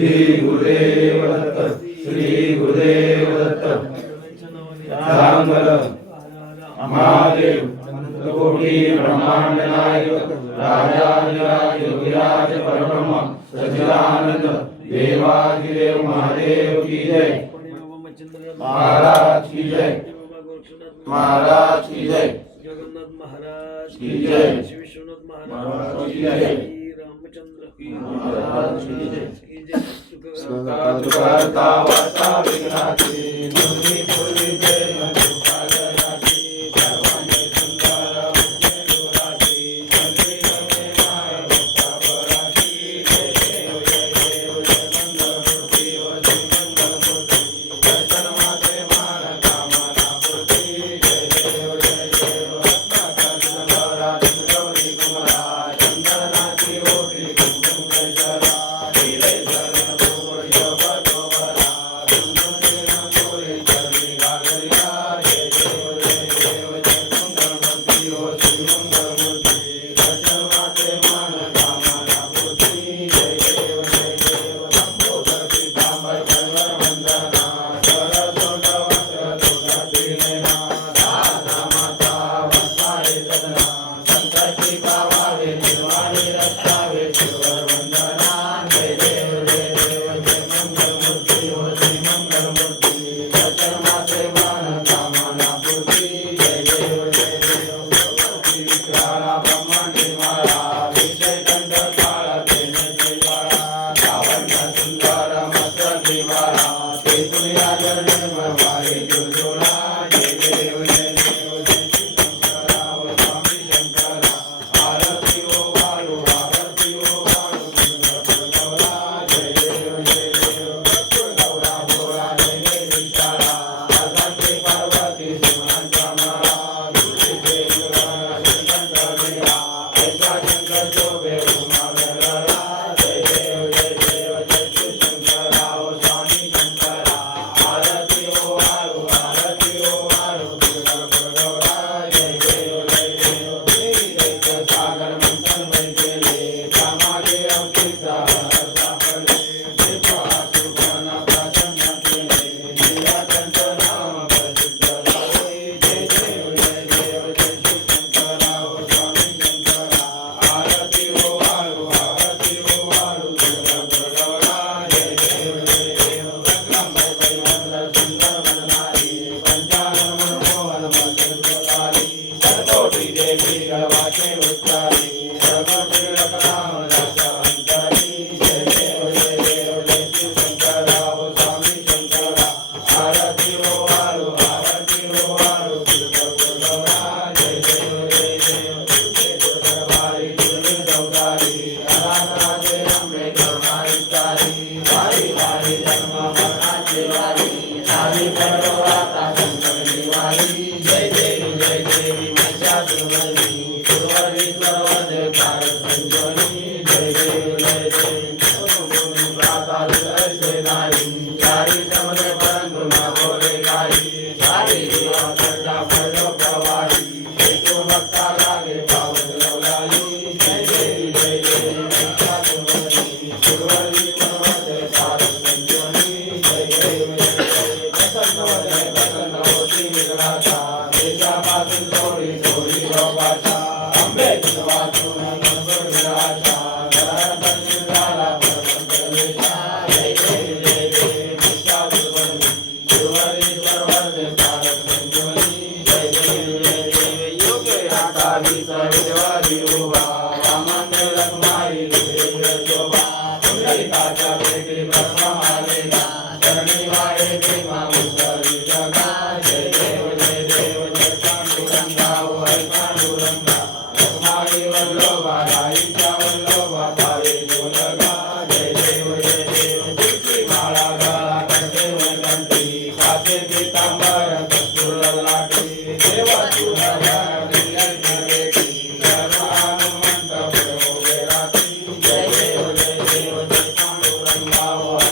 गुरुदेव दत्त श्री गुरुदेव दत्त रामल महादेव कोटि ब्रह्मांड नायक राजाधिराज योगिराज परब्रह्म सच्चिदानंद देवाधिदेव महादेव की जय। महाराज की जय। महाराज की जय। जगन्नाथ महाराज की जय। विश्वनाथ महाराज की महाराज जय। रामचंद्र महाराज की जय। की जय। करता वार्ता विघ्नाची नुनी पूर्वी जय मधुपालयाची सर्वांगे सुंदर मुखे दुराची चंद्री गंगे माय भक्तापराची जय देव जय देव जय मंगलमूर्ती व जय मंगलमूर्ती दर्शन माते मान कामना पूर्ती जय देव जय देव रत्नाकरा गौरी कुमारा चंदनाची ओटी कुंकुम कैसरा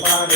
Bye.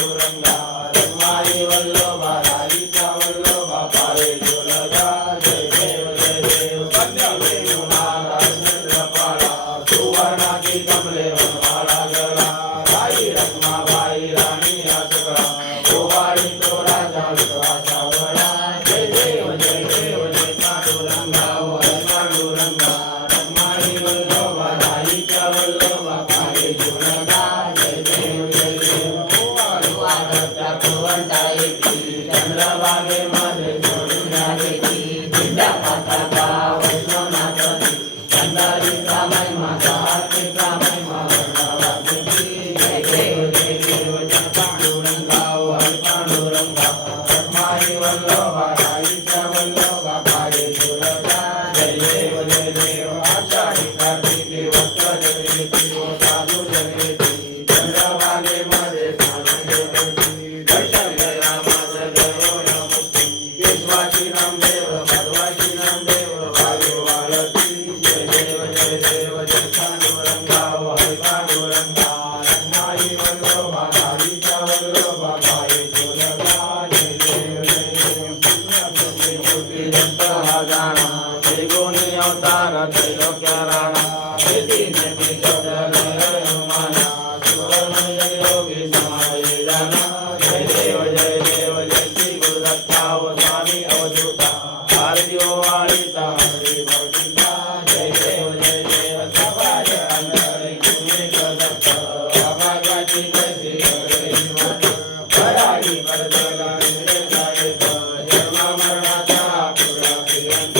पराई परतला निर्जायत जन्म मरणाचा पुरा प्रियंत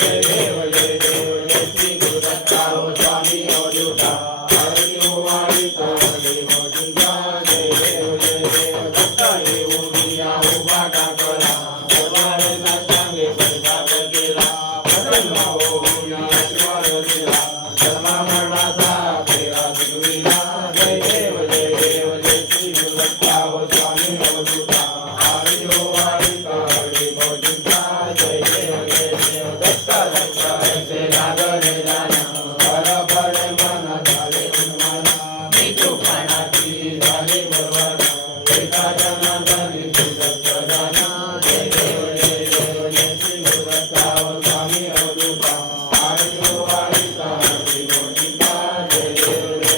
जय देव जय श्री गुरुदत्ता हो स्वामी अवधूता हरि ओम वाणी तारे मोजुंदा जय देव दत्ता येऊ मिया उभा टाकला सर्वांना साष्टांगे परिपात केला प्रसन्न होऊन आशीर्वाद दिला जन्म मरणाचा फेरा चुकविला जय देव जय श्री गुरुदत्ता हो स्वामी अवधूता हरि ओम वाणी तारे मोजुंदा जय देव दत्ता दत्ता ऐसे लागले जाना पर पर मन झाले उन्माना मी तुफानाची झाले बरोबर एका जनार्दनी दत्त जाना जय देव श्री गुरुदत्ता हो स्वामी अवधूता हरि ओम वाणी तारे मोजुंदा जय देव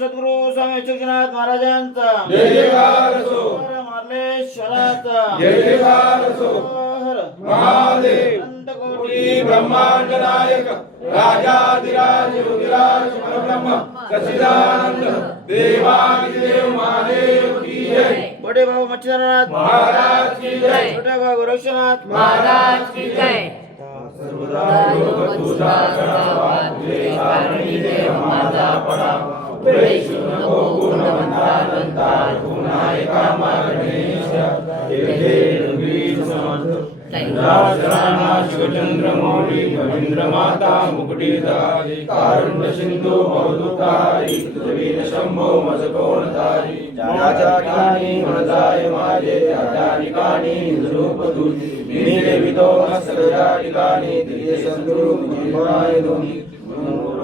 सद्गुरु स्वामी चक्रनाथ महाराजांचा जय जयकार असो परमार्लेश्वराचा जय जयकार असो महादेव अनंतकोटी ब्रह्मांड नायक राजाधिराज योगिराज परब्रह्म सच्चिदानंद देवादिदेव महादेव की जय। बड़े बाबा मच्छिंद्रनाथ महाराज की जय। छोटे बाबा गोरक्षनाथ महाराज की जय। सर्वदा योग तुझा करावा तुझे कारणी देव माझा पडा प्रेषु नको गुणवंता दंता गुणायका गणेश हे रघुवीर समर्थ राजराणा शिवचंद्र मौली रवींद्र माता मुकुटीधारी कारुण्य सिंधू बहुदुःखारी तुझवीर शंभो मजकोणधारी ज्याच्या ठिकाणी मनजाय माझे त्या ठिकाणी रूप तुझे मी देवितो मस्तक ज्या ठिकाणी तिथे संतरू जिव्हाय दोन्ही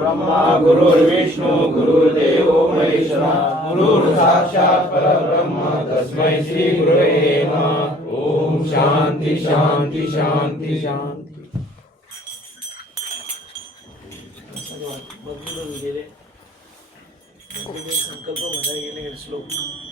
ब्रह्मा गुरुर्विष्णू गुरुर्देवो महेश्वरा गुरुर् साक्षात् परब्रह्म तस्मै श्री गुरवे नमः ओम शांती शांती शांती शांती बदलून गेले संकल्प म्हणायला गेले श्लोक